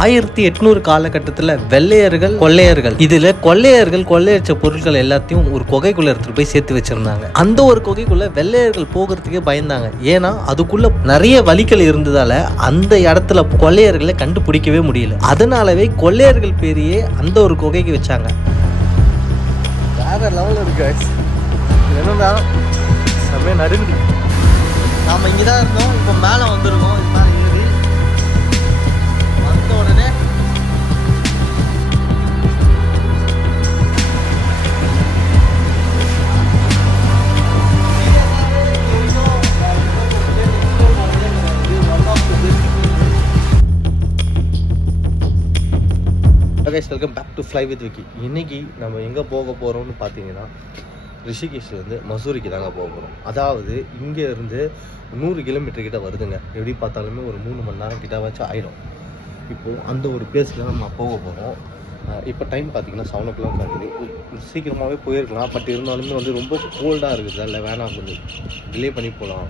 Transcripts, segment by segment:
1800 காலகட்டத்தில் வெள்ளையர்கள் கொள்ளையர்கள் இதுல கொள்ளையர்கள் கொள்ளையடிச்ச பொருட்கள் எல்லாத்தையும் ஒரு குகைக்குள்ள எடுத்துட்டு போய் சேர்த்து வச்சிருந்தாங்க. அந்த ஒரு குகைக்குள்ள வெள்ளையர்கள் போகிறதுக்கே பயந்தாங்க. ஏன்னா அதுக்குள்ள நிறைய வழிகள் இருந்ததால அந்த இடத்துல கொள்ளையர்களை கண்டுபிடிக்கவே முடியல. அதனாலவே கொள்ளையர்கள் பேரையே அந்த ஒரு குகைக்கு வச்சாங்க. வேற லெவல் இருக்கு. என்னன்னா செம்மையா நடுங்குது. நாம இங்கதான் இருந்தோம், இப்போ மேல வந்துருக்கோம். இது மேல ஏறி வந்த உடனே welcome back to fly with Vicky. இன்னைக்கு நம்ம எங்கே போக போகிறோம்னு பார்த்தீங்கன்னா ரிஷிகேஷ்லேருந்து மசூரிக்கு தாங்க போக போகிறோம். அதாவது இங்கே இருந்து 100 கிலோமீட்டர் கிட்ட வருதுங்க. எப்படி பார்த்தாலுமே ஒரு 3 மணி நேரம் கிட்டவாச்சும் ஆகிடும். இப்போது அந்த ஒரு பிளேஸில் நம்ம போக போகிறோம். இப்போ டைம் பார்த்தீங்கன்னா 7 o'clock ஆகுது. சீக்கிரமாகவே போயிருக்கலாம், பட் இருந்தாலுமே வந்து ரொம்ப கோல்டாக இருக்குது. இல்லை வேணாம், கொஞ்சம் டிலே பண்ணி போகலாம்.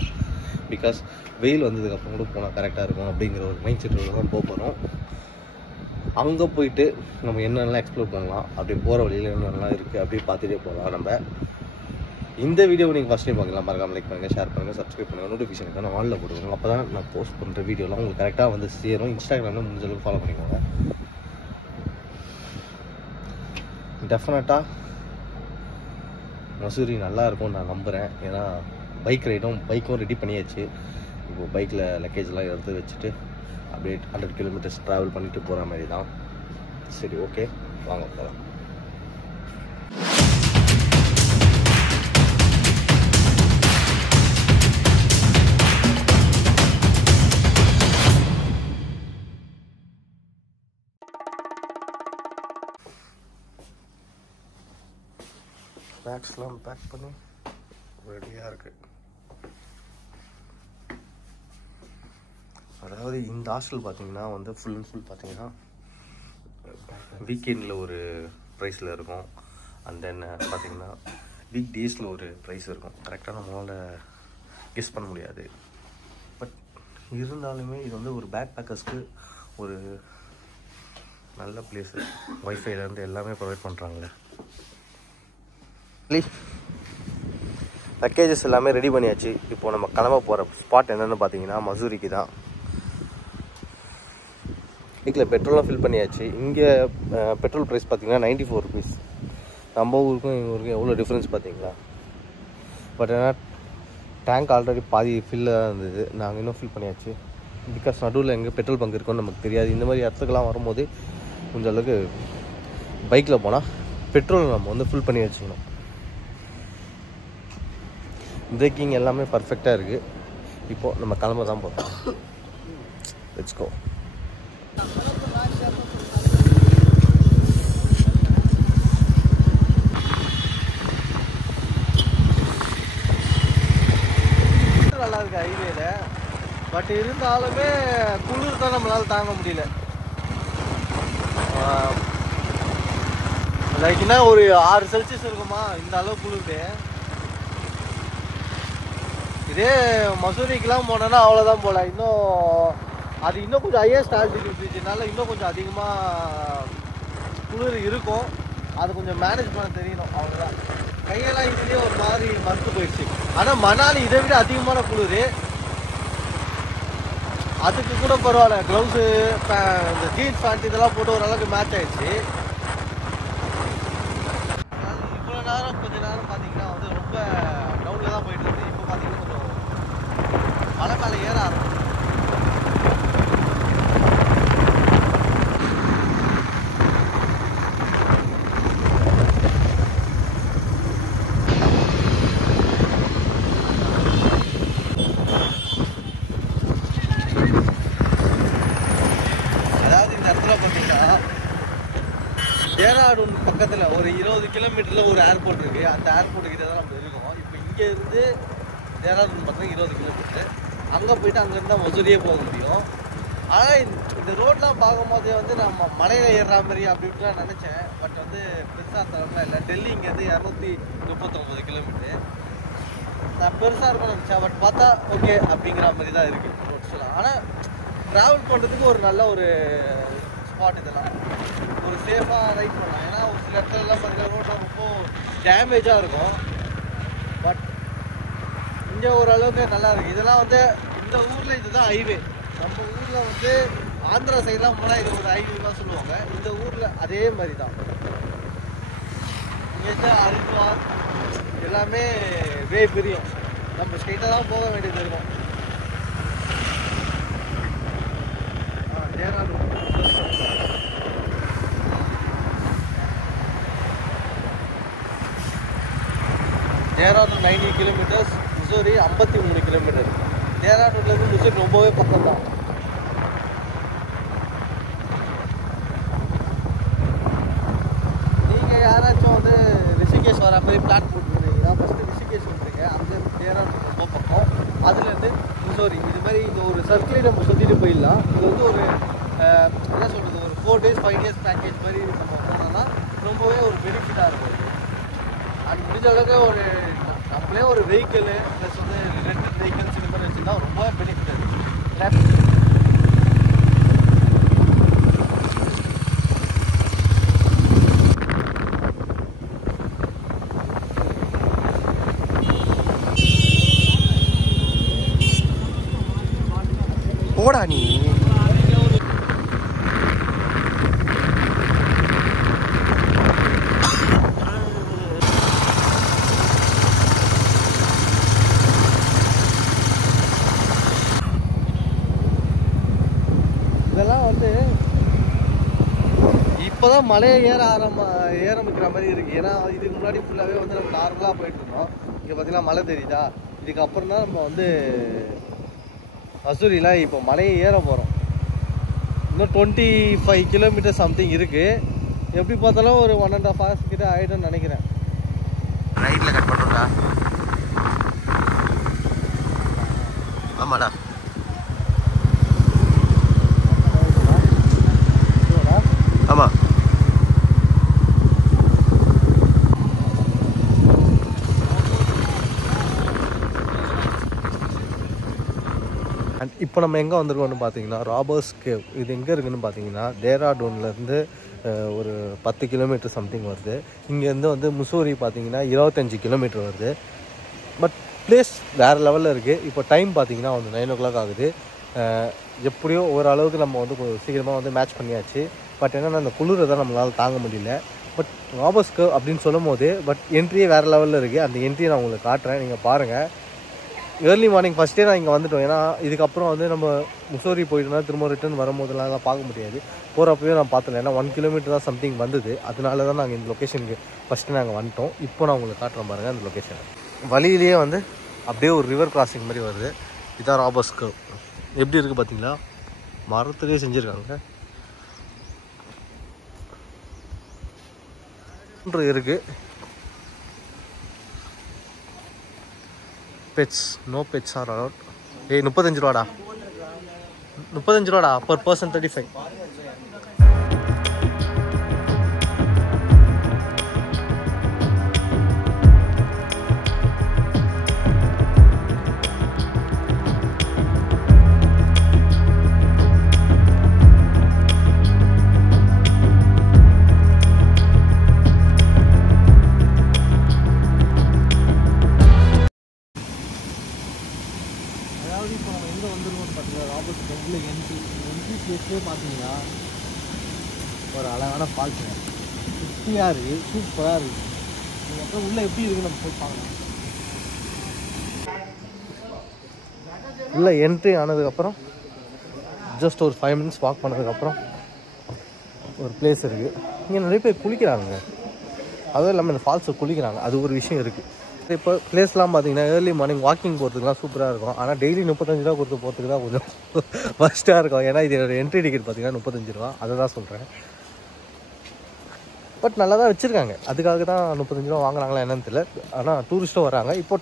பிகாஸ் வெயில் வந்ததுக்கப்புறம் கூட போனால் கரெக்டாக இருக்கும் அப்படிங்கிற ஒரு மைண்ட் செட்டில் தான் போக போகிறோம். அங்கே போயிட்டு நம்ம என்னென்னலாம் எக்ஸ்ப்ளோர் பண்ணலாம், அப்படியே போகிற வழியில் என்னென்னலாம் இருக்குது அப்படியே பார்த்துட்டே போகலாம். நம்ம இந்த வீடியோ நீங்கள் ஃபஸ்ட் டைம் பார்க்கலாம், மறக்காம லைக் பண்ணுங்கள், ஷேர் பண்ணுங்கள், சப்ஸ்கிரைப் பண்ணுங்கள், நோட்டிஃபிகேஷனுக்கான ஆனில் போடுவாங்க. அப்போ தான் நான் போஸ்ட் பண்ணுற வீடியோலாம் உங்களுக்கு கரெக்டாக வந்து சேரும். இன்ஸ்டாகிராமில் முடிஞ்ச அளவுக்கு ஃபாலோ பண்ணிக்கோங்க. டெஃபினட்டாக மசூரி நல்லா இருக்கும்னு நான் நம்புகிறேன். ஏன்னா பைக்கும் ரெடி பண்ணியாச்சு. இப்போது பைக்கில் லக்கேஜ்லாம் எடுத்து வச்சுட்டு அப்படியே 100 கிலோமீட்டர்ஸ் ட்ராவல் பண்ணிட்டு போகிற மாதிரி தான். சரி, ஓகே, வாங்க போகலாம். பேக்ஸ்லாம் பேக் பண்ணி ரெடியாக இருக்கு. அதாவது இந்த ஹாஸ்டல் பார்த்தீங்கன்னா வந்து ஃபுல் அண்ட் ஃபுல் பார்த்தீங்கன்னா வீக்கெண்டில் ஒரு ப்ரைஸில் இருக்கும். அண்ட் தென் பார்த்தீங்கன்னா வீக் டேஸில் ஒரு ப்ரைஸ் இருக்கும். கரெக்டாக நம்மளால் கெஸ் பண்ண முடியாது. பட் இருந்தாலுமே இது வந்து ஒரு பேக் பேக்கர்ஸ்க்கு ஒரு நல்ல பிளேஸு. ஒய்ஃபைலேருந்து எல்லாமே ப்ரொவைட் பண்ணுறாங்களே. லக்கேஜஸ் எல்லாமே ரெடி பண்ணியாச்சு. இப்போது நம்ம கிளம்ப போகிற ஸ்பாட் என்னென்னு பார்த்தீங்கன்னா மசூரிக்கு தான். வீட்டில் பெட்ரோலாம் ஃபில் பண்ணியாச்சு. இங்கே பெட்ரோல் ப்ரைஸ் பார்த்தீங்கன்னா 94 rupees. நம்ம ஊருக்கும் எங்கள் ஊருக்கும் எவ்வளோ டிஃப்ரென்ஸ் பார்த்தீங்களா. பட் ஏன்னா டேங்க் ஆல்ரெடி பாதி ஃபில்லாக இருந்தது. நாங்கள் இன்னும் ஃபில் பண்ணியாச்சு. பிகாஸ் நடுவில் எங்கே பெட்ரோல் பங்க் இருக்குன்னு நமக்கு தெரியாது. இந்த மாதிரி இடத்துக்கெல்லாம் வரும்போது கொஞ்சம் அளவுக்கு பைக்கில் போனால் பெட்ரோல் நம்ம வந்து ஃபில் பண்ணி வச்சுக்கணும். பிரேக்கிங் எல்லாமே பர்ஃபெக்டாக இருக்குது. இப்போது நம்ம கிளம்ப தான் போகிறோம். Let's go. நல்லா இருக்கு ஹைவேல. பட் இருந்தாலுமே குளிர் தான் நம்மளால் தாங்க முடியல. லைக்னா ஒரு 6 செல்சியஸ் இருக்குமா, இந்த அளவு குளிருது. இதே மசூரிக்கெலாம் போனோன்னா அவ்வளோதான் போல. அது இன்னும் கொஞ்சம் ஹையஸ்ட் ஆல்டிடியூட் ரீஜனால இன்னும் கொஞ்சம் அதிகமாக குளிர் இருக்கும். அது கொஞ்சம் மேனேஜ் பண்ண தெரியணும், அவ்வளோதான். கையெல்லாம் இதுலேயே ஒரு மாதிரி மறுத்து போயிடுச்சு. ஆனால் மணாலி இதை விட அதிகமான குளிர். அதுக்கு கூட பரவாயில்ல, க்ளவுஸு, இந்த ஜீன்ஸ் பேண்ட் இதெல்லாம் போட்டு ஓரளவுக்கு மேட்ச் ஆயிடுச்சு. இவ்வளோ நேரம் கொஞ்ச நேரம் பார்த்தீங்கன்னா வந்து ரொம்ப டவுனில் தான் போயிட்டு இருக்கு. இப்போ பார்த்தீங்கன்னா கொஞ்சம் மலை மேலே ஏற ஆரம்பிச்சு. அதாவது இந்த இடத்துல பார்த்தீங்கன்னா டேராடூன் பக்கத்தில் ஒரு 20 கிலோமீட்டரில் ஒரு ஏர்போர்ட் இருக்குது. அந்த ஏர்போர்ட்டு கிட்ட தான் நம்ம இருக்கோம். இப்போ இங்கே இருந்து டேராடூன் பார்த்தீங்கன்னா 20 கிலோமீட்டர். அங்கே போயிட்டு அங்கேருந்து தான் மசூரியே போக முடியும். ஆனால் இந்த ரோட்லாம் பார்க்கும்போது வந்து நம்ம மலையில் ஏறுற மாதிரி அப்படி இப்படிலாம் நினச்சேன். பட் வந்து பெருசாக தரம்லாம் இல்லை. டெல்லி இங்கேருந்து 239 கிலோமீட்டர். நான் பெருசாக இருக்கும்னு நினச்சேன். பட் பார்த்தா ஓகே அப்படிங்கிற மாதிரி தான் இருக்குது ரோட்ஸ்லாம். ஆனால் ட்ராவல் பண்ணுறதுக்கு ஒரு நல்ல ஒரு ஸ்பாட் இதெல்லாம். ஒரு சேஃபாக ரைட் பண்ணலாம். ஏன்னா ஒரு சில இடத்துலலாம் பார்த்தீங்கன்னா ரோட்லாம் ரொம்ப டேமேஜாக இருக்கும். பட் இங்கே ஓரளவுக்கு நல்லா இருக்குது. இதெல்லாம் வந்து இந்த ஊரில் இதுதான் ஹைவே. நம்ம ஊரில் வந்து ஆந்திரா சைட்லாம் போனால் இது ஒரு ஹைவே தான் சொல்லுவாங்க. இந்த ஊரில் அதே மாதிரி தான். இங்கே ஹரித்வார் எல்லாமே வே பிரியும். நம்ம ஸ்ட்ரெயிட்டாக தான் போக வேண்டியது இருக்கும். Dehradun 90 kilometres, Mussoorie 53 kilometre. டேராடூன்லேருந்து முசோரி ரொம்பவே பக்கம் தான். நீங்கள் யாராச்சும் வந்து ரிஷிகேஷ் வர மாதிரி பிளான் போட்டுருந்தீங்கன்னா ஃபஸ்ட்டு ரிஷிகேஷ் வந்துருங்க. அங்கேருந்து டேராடூன் ரொம்ப பக்கம். அதுலேருந்து முசோரி இது மாதிரி இந்த ஒரு சர்க்கிளை நம்ம சுற்றிட்டு போயிடலாம். இது வந்து ஒரு என்ன சொல்கிறது, ஒரு 4 days 5 days பேக்கேஜ் மாதிரி நம்ம போனோம்னா ரொம்பவே ஒரு பெனிஃபிட்டாக இருக்கும். அது முடிஞ்ச அளவுக்கு ஒரு நம்மளே ஒரு வெஹிக்கிள் ப்ளஸ் வந்து ரெண்டட் வெஹிக்கிள்ஸ் இந்த மாதிரி வச்சுருந்தா ரொம்ப பெனிஃபிட் இருக்குது. போடா நீ. இதெல்லாம் வந்து இப்போதான் மலையை ஆரம்பிக்கிற மாதிரி இருக்குது. ஏன்னா இதுக்கு முன்னாடி ஃபுல்லாகவே வந்து நம்ம நார்மலாக போயிட்டு இருந்தோம். இங்கே பார்த்தீங்கன்னா மலை தெரியுதா? இதுக்கப்புறம் தான் நம்ம வந்து மசூரியில் இப்போ மலையை ஏற போகிறோம். இன்னும் 25 கிலோமீட்டர் சம்திங் இருக்குது. எப்படி பார்த்தாலும் ஒரு 1.5 hours கிட்ட ஆகிடும்னு நினைக்கிறேன். ரைட்டில் கட் பண்ணுறா. ஆமாடா. ஆமாம். அண்ட் இப்போ நம்ம எங்கே வந்திருக்கோம்னு பார்த்தீங்கன்னா ராபர்ஸ் கேவ். இது எங்கே இருக்குதுன்னு பார்த்தீங்கன்னா டேராடூன்லேருந்து ஒரு 10 கிலோமீட்டர் சம்திங் வருது. இங்கேருந்து வந்து முசோரி பார்த்தீங்கன்னா 25 கிலோமீட்டர் வருது. பட் பிளேஸ் வேறு லெவலில் இருக்குது. இப்போ டைம் பார்த்தீங்கன்னா வந்து 9 o'clock ஆகுது. எப்படியோ ஓரளவுக்கு நம்ம வந்து சீக்கிரமாக வந்து மேட்ச் பண்ணியாச்சு. பட் என்னென்னா அந்த குளிரை தான் நம்மளால் தாங்க முடியல. பட் ராபர்ஸ் கேவ் அப்படின்னு சொல்லும் போது பட் என்ட்ரியே வேறு லெவலில் இருக்குது. அந்த என்ட்ரியை நான் உங்களுக்கு காட்டுறேன், நீங்கள் பாருங்கள். ஏர்லி மார்னிங் ஃபஸ்ட்டே நான் இங்கே வந்துட்டோம். ஏன்னா இதுக்கப்புறம் வந்து நம்ம முசோரி போயிட்டோம்னா திரும்ப ரிட்டர்ன் வரும்போதெல்லாம் தான் பார்க்க முடியாது. போகிறப்பவே நான் பார்த்தல. ஏன்னா 1 கிலோமீட்டர் தான் சம்திங் வந்தது. அதனால தான் நாங்கள் இந்த லொக்கேஷனுக்கு ஃபஸ்ட்டு நாங்கள் வந்துட்டோம். இப்போ நான் உங்களுக்கு காட்டுறேன் பாருங்கள் அந்த லொக்கேஷன். வழியிலேயே வந்து அப்படியே ஒரு ரிவர் கிராசிங் மாதிரி வருது. இதுதான் ராபர்ஸ் கேவ். எப்படி இருக்குது பார்த்தீங்களா? மரத்துலேயே செஞ்சுருக்காங்க. இருக்குது. Pets no pets are allowed. 35 ரூபாடா. 35 ரூபாடா per person 35. இப்போ நம்ம எங்கே வந்துருக்கோம்னு பார்த்தீங்கன்னா ராபர்ஸ் கேவ்ல என்ட்ரி பிளேஸ்லேயே பார்த்தீங்கன்னா ஒரு அழகான ஃபால்ஸ் சுற்றியாக இருக்குது. சூப்பராக இருக்குது. நீங்கள் அப்புறம் உள்ளே எப்படி இருக்குன்னு நம்ம போய் பார்க்கலாம். உள்ளே என்ட்ரி ஆனதுக்கப்புறம் ஜஸ்ட் ஒரு 5 minutes வாக் பண்ணதுக்கப்புறம் ஒரு பிளேஸ் இருக்குது. இங்கே நிறைய பேர் குளிக்கிறாங்க. அதுவும் இல்லாமல் இந்த ஃபால்ஸை குளிக்கிறாங்க. அது ஒரு விஷயம் இருக்குது. இப்போ பிளேஸ்லாம் பார்த்தீங்கன்னா ஏர்லி மார்னிங் வாக்கிங் போகிறதுக்குலாம் சூப்பராக இருக்கும். ஆனால் டெய்லி 35 ரூபா கொடுத்து போகிறதுக்கு தான் கொஞ்சம் ஃபஸ்ட்டாக இருக்கும். ஏன்னா இது என்னோடய என்ட்ரி டிக்கெட் பார்த்தீங்கன்னா 35 ரூபா. அதை தான் சொல்கிறேன். பட் நல்லா தான் வச்சுருக்காங்க. அதுக்காக தான் 35 ரூபா வாங்குறாங்களா என்னன்னு தெரியல. ஆனால் டூரிஸ்ட்டும் வராங்க. இப்போ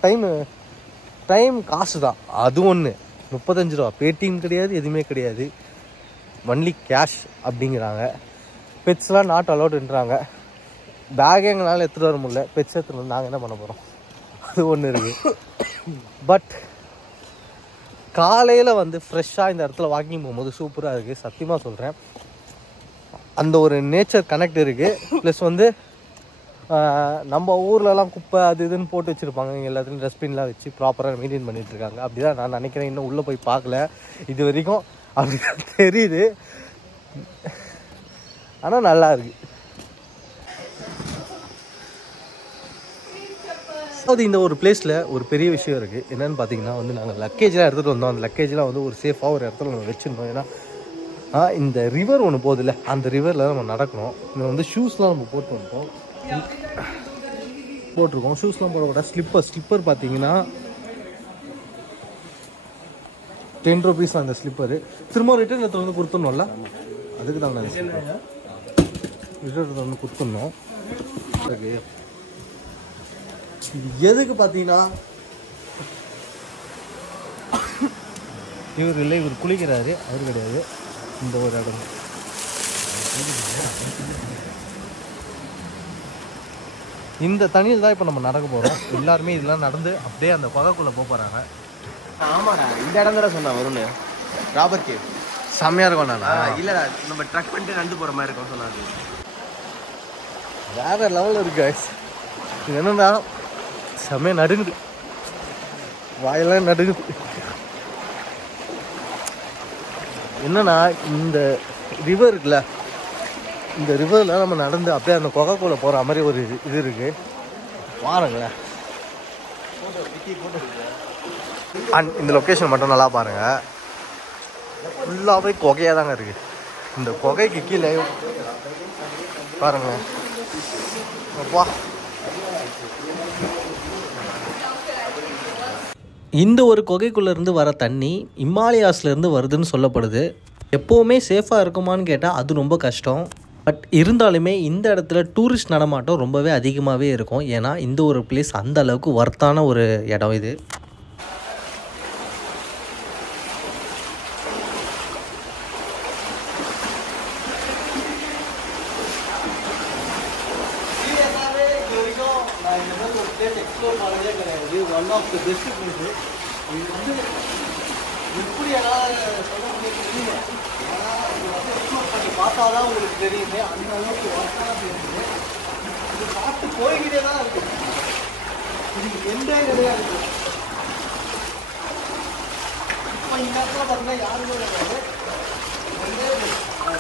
டைம் காசு தான். அது ஒன்று 35 ரூபா. பேடிஎம் கிடையாது, எதுவுமே கிடையாது. ஒன்லி கேஷ் அப்படிங்கிறாங்க. பெட்ஸ்லாம் நாட் அலௌடுன்றாங்க. பேக்கே எங்களால் எடுத்துகிட்டு வர முடியல. பெட்ஸ் எடுத்துகிட்டு வந்து நாங்கள் என்ன பண்ண போகிறோம்? அது ஒன்று இருக்குது. பட் காலையில் வந்து ஃப்ரெஷ்ஷாக இந்த இடத்துல வாக்கிங் போகும்போது சூப்பராக இருக்குது. சத்தியமாக சொல்கிறேன். அந்த ஒரு நேச்சர் கனெக்ட் இருக்குது. ப்ளஸ் வந்து நம்ம ஊர்லலாம் குப்பை அது இதுன்னு போட்டு வச்சுருப்பாங்க, இங்கே எல்லாத்துலையும் டஸ்ட்பின்லாம் வச்சு ப்ராப்பராக மெயின்டைன் பண்ணிகிட்ருக்காங்க. அப்படி தான் நான் நினைக்கிறேன். இன்னும் உள்ளே போய் பார்க்கல இது வரைக்கும், அப்படி தான் தெரியுது. ஆனால் நல்லா இருக்குது. அதாவது இந்த ஒரு பிளேஸில் ஒரு பெரிய விஷயம் இருக்குது. என்னென்னு பார்த்தீங்கன்னா வந்து நாங்கள் லக்கேஜ்லாம் எடுத்துகிட்டு வந்தோம். அந்த லக்கேஜ்லாம் வந்து ஒரு சேஃபாக ஒரு இடத்துல நம்ம வச்சுருந்தோம். ஏன்னா இந்த ரிவர் ஒன்று போகுதுல்ல, அந்த ரிவரில் நம்ம நடக்கணும். இங்கே வந்து ஷூஸ்லாம் நம்ம போட்டிருக்கோம். ஷூஸ்லாம் போடக்கூட ஸ்லிப்பர் பார்த்தீங்கன்னா 10 rupees அந்த ஸ்லிப்பரு. திரும்ப ரிட்டர்ன் எடுத்து வந்து கொடுத்துடணும்ல, அதுக்கு தாங்க ரிட்டர்ன் எடுத்து வந்து கொடுத்துடணும். ஓகே, இது எதுக்கு பார்த்தீங்கன்னா இவர் இல்லை, இவர் குளிக்கிறாரு, அவர் கிடையாது. இந்த ஒரு இடம் இந்த தண்ணியில் தான் இப்போ நம்ம நடக்க போகிறோம். எல்லாருமே இதெல்லாம் நடந்து அப்படியே அந்த குகைக்குள்ளே போக போகிறாங்க. ஆமாடா, இந்த இடம் தான் சொன்னா வரும்னு. ராபர்ட் கேவ் செம்மையாக இருக்கும். நான் இல்லடா, நம்ம ட்ரக் பண்ணிட்டு நடந்து போற மாதிரி இருக்கும் சொன்னாரு. வேற லெவலில் இருக்கு. இது என்னன்னா செம்மையாக நடுங்குது, வாயெல்லாம் நடுங்குது. என்னன்னா இந்த ரிவர் இருக்குல்ல, இந்த ரிவரில் நம்ம நடந்து அப்படியே அந்த குகைக்குள்ளே போகிற மாதிரி ஒரு இது இருக்குது. பாருங்களேன், இந்த லொக்கேஷன் மட்டும் நல்லா பாருங்கள். ஃபுல்லாகவே குகையாக தாங்க இருக்குது. இந்த குகைக்கு கீழே பாருங்களேன். அப்பா, இந்த ஒரு குகைக்குள்ளேருந்து வர தண்ணி இமாலயாஸ்லேருந்து வருதுன்னு சொல்லப்படுது. எப்போவுமே சேஃபாக இருக்குமான்னு கேட்டால் அது ரொம்ப கஷ்டம். பட் இருந்தாலுமே இந்த இடத்துல டூரிஸ்ட் நடமாட்டம் ரொம்பவே அதிகமாகவே இருக்கும். ஏன்னா இந்த ஒரு பிளேஸ் அந்த அளவுக்கு ஒர்த்தான ஒரு இடம் இது. One of the best place. இது வந்து எப்படி சொல்ல முடியும், எக்ஸ்ப்ளோர் பண்ணி பார்த்தா தான் உங்களுக்கு தெரியுது. அந்த அளவுக்கு ஒர்க்கான பிளேஸ். இது பார்த்து போய்கிட்டே தான் இருக்குது. இதுக்கு எந்த கிடையாது. இப்போ இந்த இடத்துல பார்த்தீங்கன்னா யாருமே கிடையாது.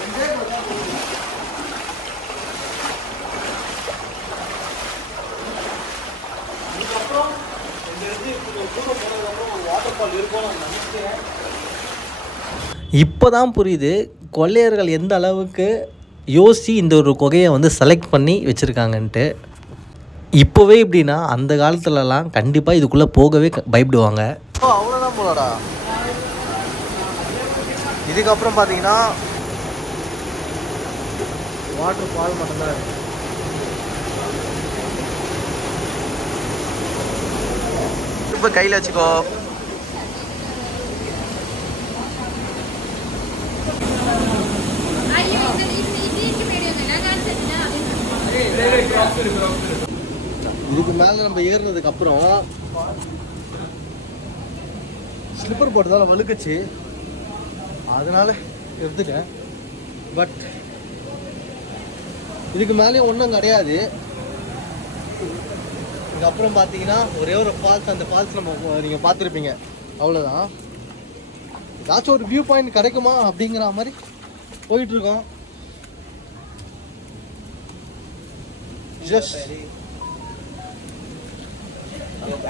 ரெண்டே தான் போகுது. இதுக்கப்புறம் இப்போதான் புரியுது கொள்ளையர்கள் எந்த அளவுக்கு யோசித்து இந்த ஒரு குகையை வந்து செலக்ட் பண்ணி வச்சுருக்காங்கன்ட்டு. இப்போவே இப்படின்னா அந்த காலத்துலலாம் கண்டிப்பாக இதுக்குள்ளே போகவே பயப்படுவாங்க. அவ்வளோதான் போலடா. இதுக்கப்புறம் பார்த்தீங்கன்னா வாட்டர் ஃபால் மட்டும்தான் இருக்குது. கையில் வச்சுக்கோ. இதுக்கு மேலே நம்ம ஏறினதுக்கு அப்புறம் ஸ்லிப்பர் போட்டதால வழுக்குச்சு, அதனால எடுத்துட்டேன். பட் இதுக்கு மேலேயும் ஒன்றும் கிடையாது. இதுக்கப்புறம் பார்த்தீங்கன்னா ஒரே ஒரு ஃபால்ஸ், அந்த ஃபால்ஸ் நம்ம நீங்கள் பார்த்துருப்பீங்க, அவ்வளோதான். ஏதாச்சும் ஒரு வியூ பாயிண்ட் கிடைக்குமா அப்படிங்கிற மாதிரி போயிட்டுருக்கோம். ஜஸ்ட்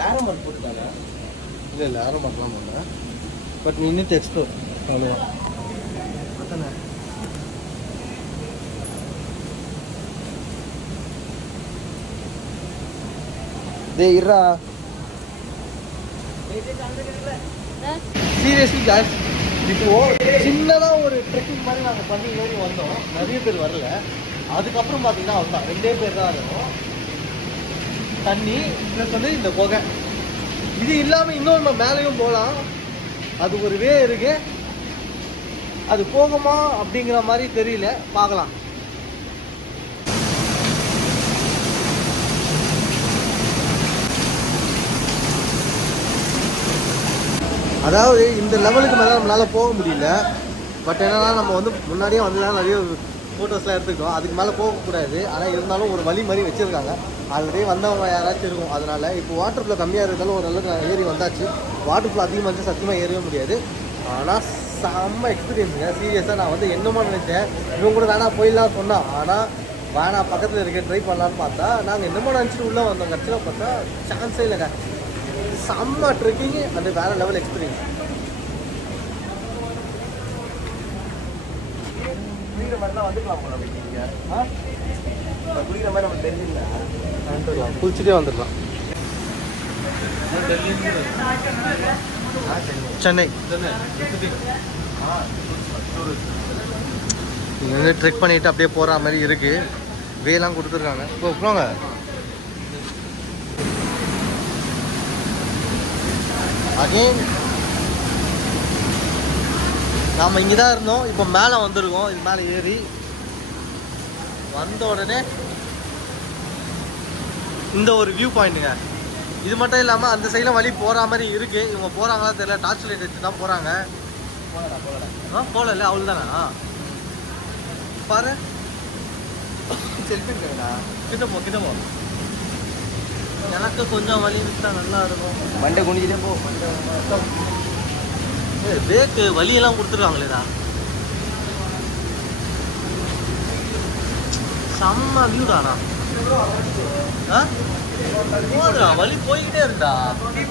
ஏரோமார்க் போட்டுட்டாங்க. இல்லை ஏரோமார்க்லாம் பண்ணல. But we need to explore, அவ்வளோதான். அதானே டேய் இருடா. சீரியஸ்லி guys, இப்போ சின்னதாக ஒரு ட்ரெக்கிங் மாதிரி நாங்கள் பண்ணி ஏறி வந்தோம். நிறைய பேர் வரல. அதுக்கப்புறம் பார்த்தீங்கன்னா அவ்வளோதான், 2 பேர் தான் இருக்கும். தண்ணி ப்ளஸ் வந்து இந்த குகை. இது இல்லாமல் இன்னொரு நம்ம மேலேயும் போகலாம். அது ஒரு வே இருக்கு. அது போகுமா அப்படிங்கிற மாதிரி தெரியல, பார்க்கலாம். அதாவது இந்த லெவலுக்கு மேலே நம்மளால் போக முடியல. பட் என்னன்னா நம்ம வந்து முன்னாடியே வந்ததுனால நிறைய ஃபோட்டோஸ்லாம் எடுத்துக்கிட்டோம். அதுக்கு மேலே போகக்கூடாது. ஆனால் இருந்தாலும் ஒரு வழி மாதிரி வச்சுருக்காங்க. ஆல்ரெடி வந்தவங்க யாராச்சும் இருக்கும். அதனால் இப்போ வாட்டர் ஃப்ளோ கம்மியாக இருந்தாலும் ஓரளவுக்கு நாங்கள் ஏறி வந்தாச்சு. வாட்டர் ஃப்ளோ அதிகமாக இருந்துச்சு, சத்தியமாக ஏறவே முடியாது. ஆனால் செம்ம எக்ஸ்பீரியன்ஸுங்க. சீரியஸாக நான் வந்து என்னமோ நினச்சேன், இவங்க கூட வேணா போயிடலாம் சொன்னான். ஆனால் வேணா பக்கத்தில் இருக்க ட்ரை பண்ணலான்னு பார்த்தா நாங்கள் என்னமோ நினச்சிட்டு உள்ளே வந்தோம். கட்சியில் பார்த்தா சான்ஸே இல்லைங்க. செம்ம ட்ரெக்கிங்கு, அந்த வேறு லெவல் எக்ஸ்பீரியன்ஸ். குளிக்கிற மாதிரிலாம் வந்துக்கலாம் போல நீங்கள். குளிக்கிற மாதிரி நமக்கு தெரிஞ்சுங்களா? வந்துடலாம், குளிச்சுட்டே வந்துடலாம். சென்னை இங்கே வந்து ட்ரெக் பண்ணிட்டு அப்படியே போகிற மாதிரி இருக்குது. வேலாம் கொடுத்துருக்காங்க. போங்க. அகைன் நாம் இங்கே தான் இருந்தோம். இப்போ மேலே வந்திருக்கோம். இது மேலே ஏறி வந்த உடனே இந்த ஒரு வியூ பாயிண்ட்டுங்க. இது மட்டும் இல்லாமல் அந்த சைடில் வழி போகிற மாதிரி இருக்குது. இவங்க போகிறாங்களா தெரியல, டார்ச் லைட் வச்சு தான் போகிறாங்க. போகல அவ்வளோதானா? பாரு, செல்ஃபி எடுக்கிறா. கிட்ட போ. எனக்கு கொஞ்சம் வழி விட்டா நல்லா இருக்கும். மண்டை குனிஞ்சிட்டே போ. பேக்கு வழியெல்லாம் கொடுத்துருக்காங்களேடா. செம்ம வியூ தானா? போதுடா, வழி போய்கிட்டே இருந்தா. டீ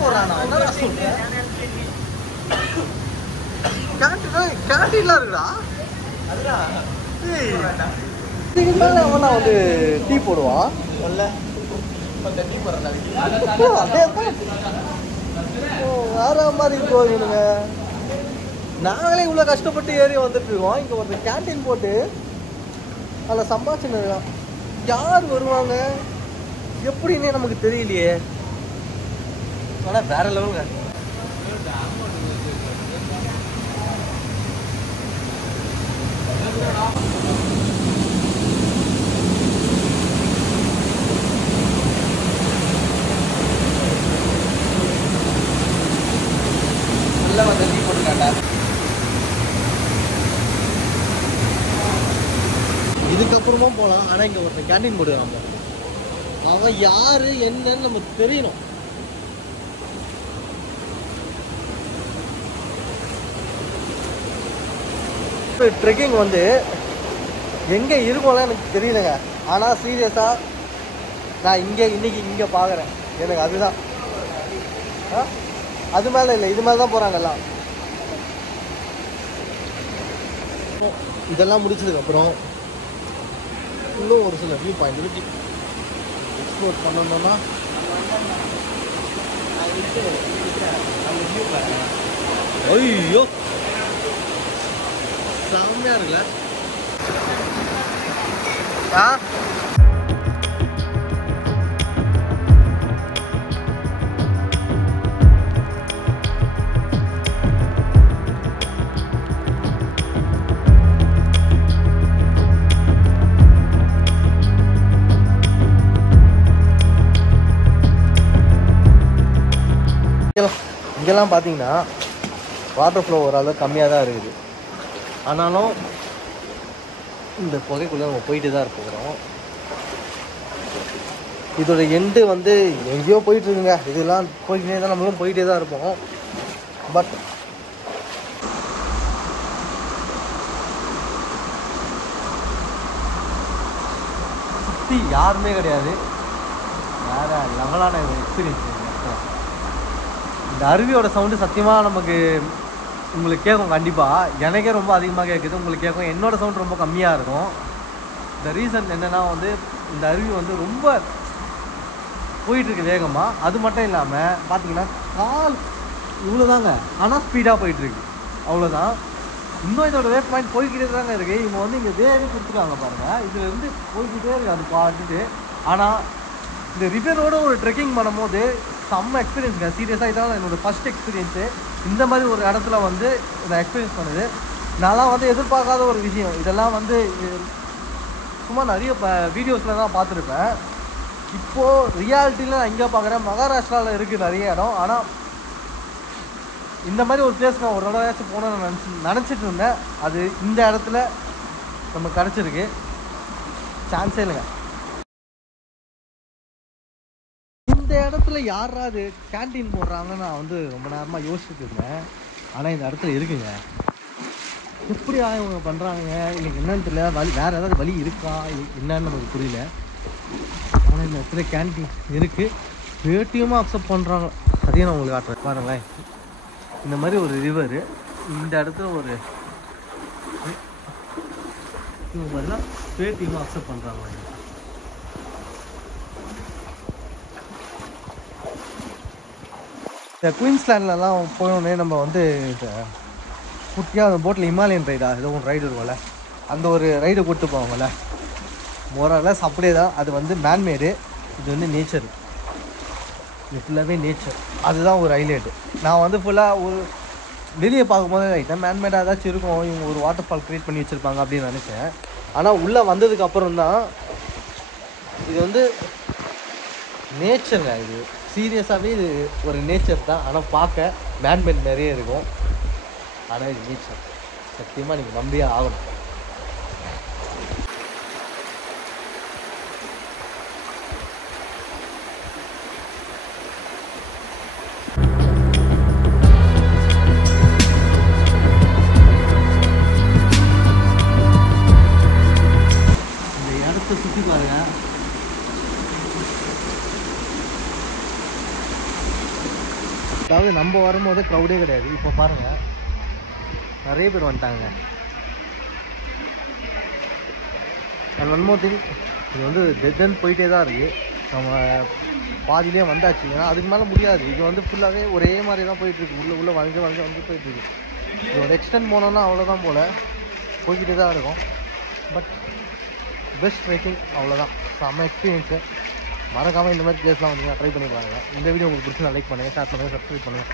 போடுறானா? என்னடா சொல்றேன்? கேண்டீன்லாம் இருக்குடா. இதுக்கு மேலே அவனா வந்து டீ போடுவான். டீ போடுறா வேற மாதிரி போகுதுங்க. நாங்களே இவ்வளோ கஷ்டப்பட்டு ஏறி வந்துட்டு இருக்கோம். இங்கே ஒரு கேண்டீன் போட்டு அதில் சம்பாதிச்சுன்னு இருக்கான். யார் வருவாங்க எப்படின்னே நமக்கு தெரியலையே. ஆனால் வேற லெவலுங்க. டீ போட்டுக்காண்டா. இதுக்கப்புறமா போகலாம். ஆனால் இங்கே ஒருத்தன் கேண்டீன் போடுறான். அவன் யாரு என்னன்னு நமக்கு தெரியணும். ட்ரெக்கிங் வந்து எங்கே இருக்கும்லாம் எனக்கு தெரியலங்க. ஆனால் சீரியஸாக நான் இன்னைக்கு இங்கே பார்க்குறேன். எனக்கு அதுதான். அது மேலே இல்லை, இது மேலே தான் போகிறாங்க எல்லாம். இதெல்லாம் முடிச்சதுக்கப்புறம் இன்னும் ஒரு சில வியூ பாயிண்ட் இருக்கு. எக்ஸ்ப்ளோர் பண்ணணும்னா ஐயோ செம்மையாக இருக்குல்ல. இங்கெல்லாம் பார்த்தீங்கன்னா வாட்டர் ஃப்ளோ ஓரளவு கம்மியாக தான் இருக்குது. ஆனாலும் இந்த புகைக்குள்ளே நம்ம போயிட்டு தான் இருக்கிறோம். இதோட எண்டு வந்து எங்கேயோ போயிட்டுருக்குங்க. இதெல்லாம் போய்கிட்டே தான், நம்மளும் போயிட்டே தான் இருப்போம். பட் சுற்றி யாருமே கிடையாது. வேறு லெவலான எக்ஸ்பீரியன்ஸ். இந்த அருவியோட சவுண்டு சத்தியமாக நமக்கு உங்களுக்கு கேட்கும். கண்டிப்பாக எனக்கே ரொம்ப அதிகமாக கேட்குது, உங்களுக்கு கேட்கும். என்னோடய சவுண்ட் ரொம்ப கம்மியாக இருக்கும். இந்த ரீசன் என்னென்னா வந்து இந்த அருவி வந்து ரொம்ப போயிட்டுருக்கு வேகமாக. அது மட்டும் இல்லாமல் பார்த்தீங்கன்னா கால் இவ்வளோதாங்க, ஆனால் ஸ்பீடாக போயிட்டுருக்கு, அவ்வளோதான். இன்னும் இதோட வேவ் பாயிண்ட் போய்கிட்டே தாங்க இருக்குது. இவங்க வந்து இங்கே வேவே கொடுத்துருக்காங்க பாருங்கள். இதுலேருந்து போய்கிட்டே இருக்குது அது பார்த்துட்டு. ஆனால் இந்த ரிவரோட ஒரு ட்ரெக்கிங் பண்ணும்போது செம்ம எக்ஸ்பீரியன்ஸுங்க. சீரியஸாக இதான் என்னோடய ஃபஸ்ட் எக்ஸ்பீரியன்ஸு. இந்த மாதிரி ஒரு இடத்துல வந்து நான் எக்ஸ்பீரியன்ஸ் பண்ணுது. நான்லாம் வந்து எதிர்பார்க்காத ஒரு விஷயம். இதெல்லாம் வந்து சும்மா நிறைய வீடியோஸில் தான் பார்த்துருப்பேன். இப்போது ரியாலிட்டியில் நான் எங்கே பார்க்குறேன், மகாராஷ்டிராவில் இருக்குது நிறைய இடம். ஆனால் இந்த மாதிரி ஒரு பிளேஸ் நான் ஒரு தடவையாச்சும் போகணும்னு நினச்சிட்டு இருந்தேன். அது இந்த இடத்துல நம்ம கிடச்சிருக்கு. சான்ஸே இல்லைங்க. இந்த இடத்துல யாராவது கேன்டீன் போடுறாங்கன்னு நான் வந்து ரொம்ப நேரமாக யோசிச்சுட்டு இருந்தேன். ஆனால் இந்த இடத்துல இருக்குங்க. எப்படி இவங்க பண்ணுறாங்க இன்னைக்கு என்னன்னு தெரியல. வேறு ஏதாவது வழி இருக்கா என்னன்னு நமக்கு புரியல. ஆனால் இந்த இடத்துல கேன்டீன் இருக்குது. பேடிஎம்மாக அக்செப்ட் பண்ணுறாங்க. அதையும் நான் உங்களுக்கு காட்டுறேன் பாருங்களேன். இந்த மாதிரி ஒரு ரிவரு இந்த இடத்துல ஒரு இவங்க பார்த்தீங்கன்னா பேடிஎம்மாக அக்செப்ட் பண்ணுறாங்க. இந்த குயின்ஸ்லாண்ட்லலாம் போனோடனே நம்ம வந்து இந்த குட்டியாக அந்த போட்டில் ஹிமாலயன் ரைடா ஏதோ ஒன்று ரைடு இருக்கும்ல, அந்த ஒரு ரைடை கூப்பிட்டு போவாங்கள்ல. மோரலஸ் அப்படியே தான். அது வந்து மேன்மேடு, இது வந்து நேச்சர். இது ஃபுல்லாகவே நேச்சர். அதுதான் ஒரு ஹைலைட்டு. நான் வந்து ஃபுல்லாக ஒரு வெளியே பார்க்கும்போது ரைட்டாக மேன்மேடாக ஏதாச்சும் இருக்கும், இவங்க ஒரு வாட்டர் ஃபால் க்ரியேட் பண்ணி வச்சுருப்பாங்க அப்படின்னு நினச்சேன். ஆனால் உள்ளே வந்ததுக்கப்புறம் தான் இது வந்து நேச்சருங்க. இது சீரியஸாகவே இது ஒரு நேச்சர் தான். ஆனால் பார்க்க மேன்மேட் நிறைய இருக்கும். ஆனால் இது நேச்சர். சத்தியமாக நீங்கள் நம்பியே ஆகணும். இந்த இடத்த சுற்றி பாருங்க. அதாவது நம்ம வரும்போது க்ரௌடே கிடையாது. இப்போ பாருங்கள் நிறைய பேர் வந்துட்டாங்க. அண்ட் ஒன் மோர் திங், இது வந்து டெட் அண்ட் போயிட்டே தான் இருக்குது. நம்ம பாதியிலே வந்தாச்சு. ஏன்னா அதுக்கு மேலே முடியாது. இது வந்து ஃபுல்லாகவே ஒரே மாதிரி தான் போயிட்டுருக்கு. உள்ளே வந்து போயிட்டுருக்கு. இதோட எக்ஸ்டெண்ட் போனோன்னா அவ்வளோதான் போல் போய்கிட்டே தான் இருக்கும். பட் பெஸ்ட் ட்ரெக்கிங் அவ்வளோதான். செம்ம எக்ஸ்பீரியன்ஸு. மறக்காமல் இந்த மாதிரி பிளேஸ்லாம் வந்தீங்கன்னா ட்ரை பண்ணி பாருங்கள். இந்த வீடியோ உங்களுக்கு பிடிச்சி லைக் பண்ணுங்கள், ஷேர் பண்ணுங்கள், சப்ஸ்கிரைப் பண்ணுங்கள்.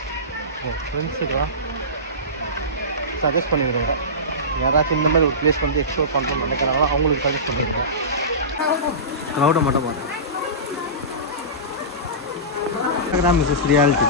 ஃப்ரெண்ட்ஸுக்கெல்லாம் சஜஸ்ட் பண்ணிவிடுங்க. யாராச்சும் இந்த மாதிரி ஒரு பிளேஸ் வந்து எக்ஸ்ப்ளோர் பண்ணுறோம்னு நினைக்கிறாங்களோ அவங்களுக்கு சஜஸ்ட் பண்ணிடுங்க. க்ரௌடை மட்டும் பாருங்கள். Instagram is reality.